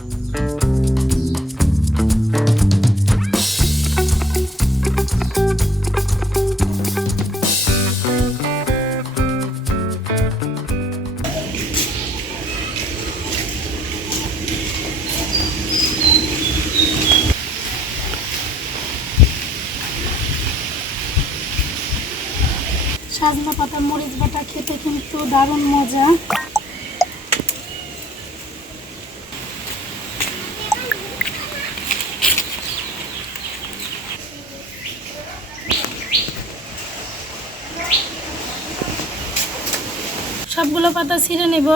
সাজনা পাতা মরিচ বাটা খেতে কিন্তু দারুণ মজা। সবগুলো পাতা ছিঁড়ে নেব।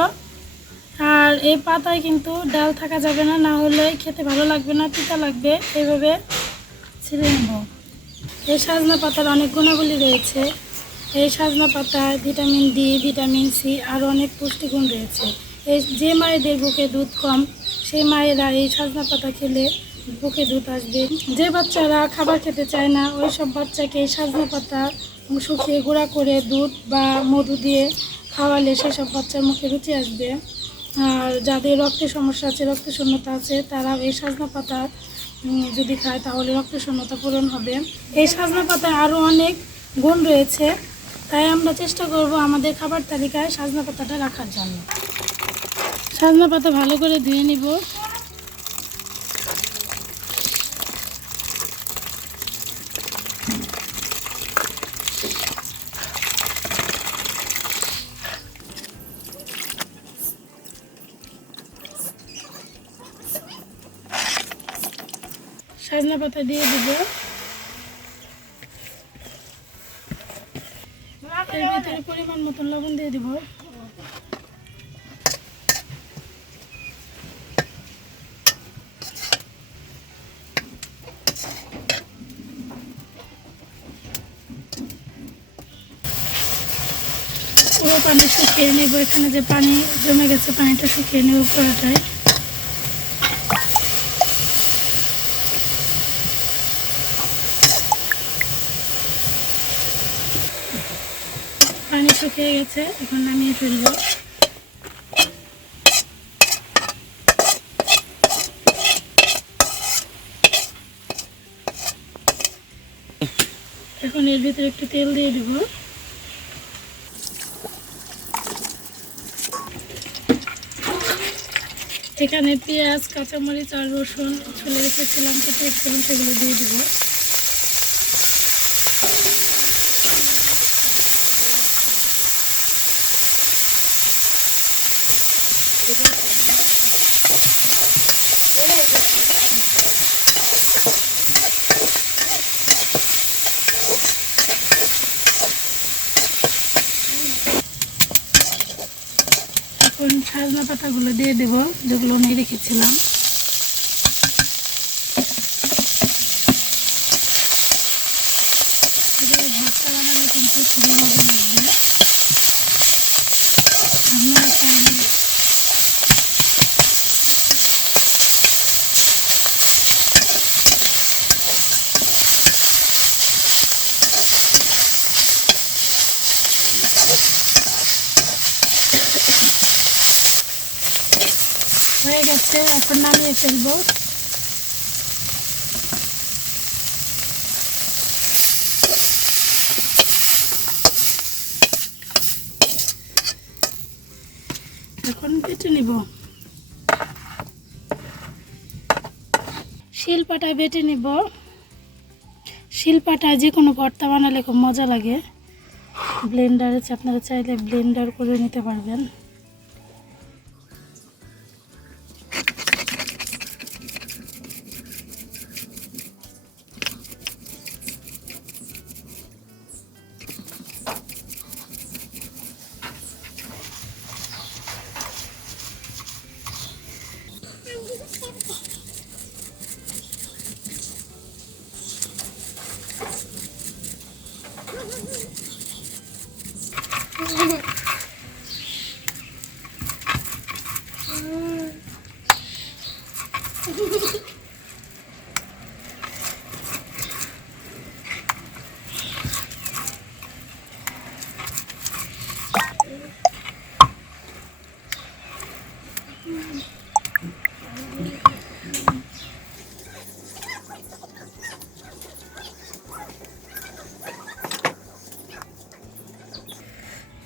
আর এই পাতায় কিন্তু ডাল থাকা যাবে না, না হলে খেতে ভালো লাগবে না, তিতা লাগবে। এইভাবে ছিঁড়ে নেব। এই সাজনা পাতার অনেক গুণাবলী রয়েছে। এই সাজনা পাতায় ভিটামিন ডি, ভিটামিন সি আরও অনেক পুষ্টিগুণ রয়েছে। এই যে মায়েদের বুকে দুধ কম, সেই মায়েরা এই সাজনা পাতা খেলে বুকে দুধ আসবে। যে বাচ্চারা খাবার খেতে চায় না, ওই সব বাচ্চাকে এই সাজনা পাতা শুকিয়ে গুঁড়া করে দুধ বা মধু দিয়ে খাওয়ালে সেসব বাচ্চার মুখে রুচি আসবে। আর যাদের রক্তের সমস্যা আছে, রক্ত শূন্যতা আছে, তারা এই সাজনা পাতা যদি খায় তাহলে রক্ত শূন্যতা পূরণ হবে। এই সাজনা পাতায় আরও অনেক গুণ রয়েছে, তাই আমরা চেষ্টা করব আমাদের খাবার তালিকায় সাজনা পাতাটা রাখার জন্য। সাজনা পাতা ভালো করে ধুয়ে নিব। সাজনা পাতা দিয়ে দিব। এর ভিতরে পরিমাণ মতন লবণ দিয়ে দিব। পুরো পানি শুকিয়ে নেব। এখানে যে পানি জমে গেছে, পানিটা শুকিয়ে নেব পুরোটাই। পানি শুকিয়ে গেছে, এখন নামিয়ে ফেলবো। এখন এর ভিতরে একটু তেল দিয়ে দেব। এখানে পেঁয়াজ, কাঁচামরিচ আর রসুন ছুলে রেখেছিলাম, কেটে রেখেছিলাম, সেগুলো দিয়ে দেব। এখন সাজনা পাতাগুলো দিয়ে দেব, যেগুলো আমি রেখেছিলাম। ভর্তা বানালে কিন্তু খুবই মজা লাগবে। আপনারা চাইলে হয়ে গেছে, এখন নামিয়ে ফেলবো। এখন বেটে নিব। শিলপাটায় বেটে নিব। শিলপাটায় যে কোনো ভর্তা বানালে খুব মজা লাগে। ব্লেন্ডার আছে, আপনারা চাইলে ব্লেন্ডার করে নিতে পারবেন।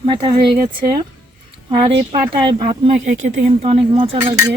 বাটা হয়ে গেছে। আর এই পাটায় ভাত মাখিয়ে খেতে কিন্তু অনেক মজা লাগে।